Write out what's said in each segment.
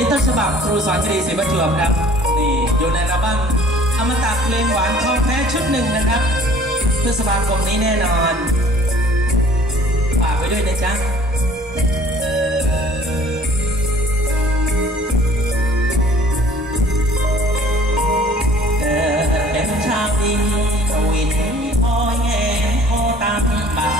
นี้ต้นฉบับครูสอนคดีศรีประจวบครับนี่อยู่ในระบั้มอมตะเพลงหวานทองแท้ชุดหนึ่งนะครับพฤษภาคมนี้แน่นอนฝากไว้ด้วยนะจ๊ะเออเป็นชาวดินวินพ่อแย่พ่อตามบ้า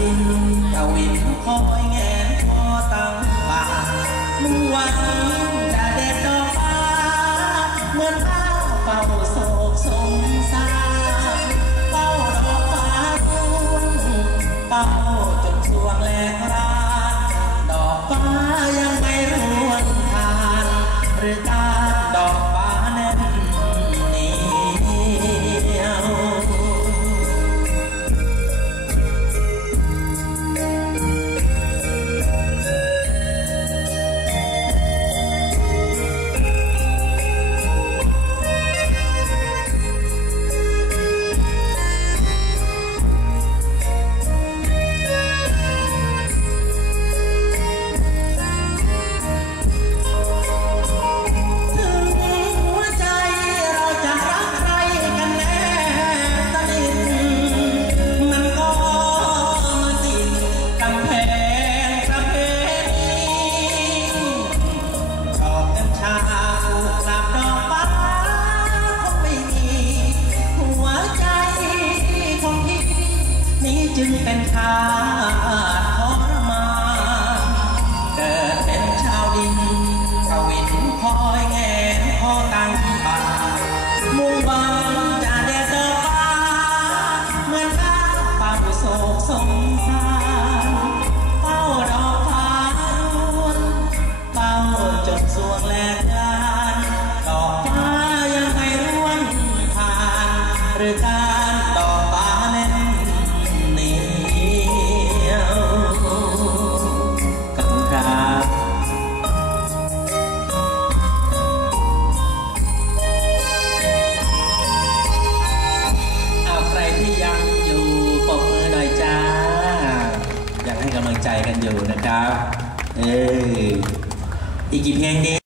tình đầu hỏi nghe khó tăng bạc muốn quanh จึงเป็นทาส ใจกันอยู่นะครับ เอออีกกี่เพลงดี